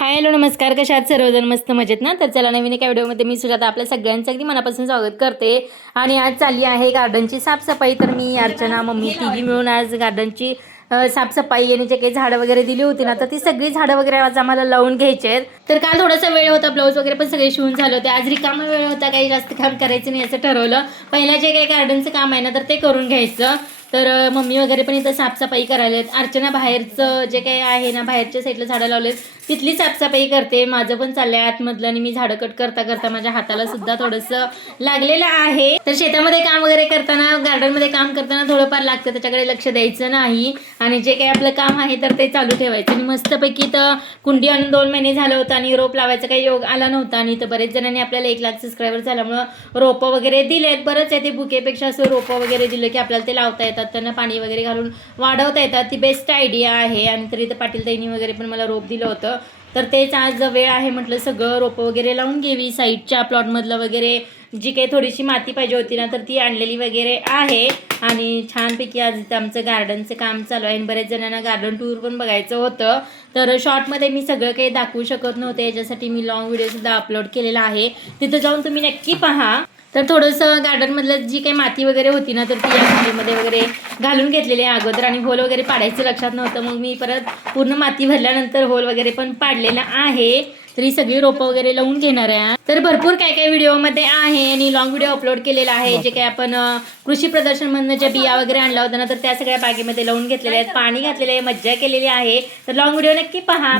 Hi hello नमस्कार, कशा आहात सर्वजण? मस्त मजेत ना? तर चला नवीन एका व्हिडिओमध्ये मी सुजाता आपल्या सगळ्यांचं अगदी मनापासून स्वागत करते. आणि आज चालली आहे गार्डनची साफसफाई. तर मी अर्चना मम्मी तिघी मिळून आज गार्डनची साफसफाई आणि जे काही झाडं वगैरे दिली होती ना, तर ती सगळी झाडं वगैरे आज आम्हाला लावून घ्यायचे आहेत. तर काल थोडासा वेळ होता, ब्लाऊज वगैरे पण सगळे शिवून झाले होते. आज रिकामा वेळ होता, काही जास्त काम करायचं नाही असं ठरवलं. पहिलं जे काही गार्डनचं काम आहे ना, तर ते करून घ्यायचं. तर मम्मी वगैरे पण इथं साफसफाई करायलेत. अर्चना बाहेरचं जे काही आहे ना, बाहेरच्या साईडला झाडं लावलेत तिथली साफसफाई करते. माझं पण चाललंय आतमधलं, आणि मी झाडं कट करता करता माझ्या हाताला सुद्धा थोडंसं लागलेलं आहे. तर शेतामध्ये काम वगैरे करताना, गार्डनमध्ये काम करताना थोडंफार लागतं, त्याच्याकडे लक्ष द्यायचं नाही. आणि जे काही आपलं काम आहे तर ते चालू ठेवायचं. आणि मस्तपैकी तर कुंडी आणून 2 महिने झालं होतं आणि रोप लावायचा काही योग आला नव्हता. आणि तर बरेच जणांनी आपल्याला 1 लाख सबस्क्रायबर झाल्यामुळं रोपं वगैरे दिलेत. बरंच आहे ते, बुकेपेक्षा असं रोपं वगैरे दिलं की आपल्याला ते लावता येतात, त्यांना पाणी वगैरे घालून वाढवता येतात. ती बेस्ट आयडिया आहे. आणि तरी तर पाटील ताईंनी वगैरे पण मला रोप दिलं होतं. तर तेच आज वेळ आहे म्हटलं सगळं रोपं वगैरे लावून घ्यावी. साईडच्या प्लॉटमधलं वगैरे जी काही थोडीशी माती पाहिजे होती ना, तर ती आणलेली वगैरे आहे. आणि छानपैकी आज इथं आमचं गार्डनचं काम चालू आहे. बरेच जणांना गार्डन टूर पण बघायचं होतं. तर शॉर्टमध्ये मी सगळं काही दाखवू शकत नव्हते, याच्यासाठी मी लॉंग व्हिडिओसुद्धा अपलोड केलेला आहे. तिथं जाऊन तुम्ही नक्की पहा. तर थोडंसं गार्डनमधलं जी काही माती वगैरे होती ना, तर ती या कुंडीमध्ये वगैरे घालून घेतलेली आहे अगोदर. आणि होल वगैरे पाडायचं लक्षात नव्हतं, मग मी परत पूर्ण माती भरल्यानंतर होल वगैरे पण पाडलेला आहे. तर ही सगळी रोपं वगैरे लावून घेणार आहे. तर भरपूर काय काय व्हिडिओमध्ये आहे आणि लॉंग व्हिडिओ अपलोड केलेला आहे. जे काही आपण कृषी प्रदर्शनमधनं ज्या बिया वगैरे आणल्या होत्या ना, तर त्या सगळ्या बागेमध्ये लावून घेतलेल्या आहेत, पाणी घातलेलं आहे, मज्जा केलेली आहे. तर लॉंग व्हिडिओ नक्की पहा.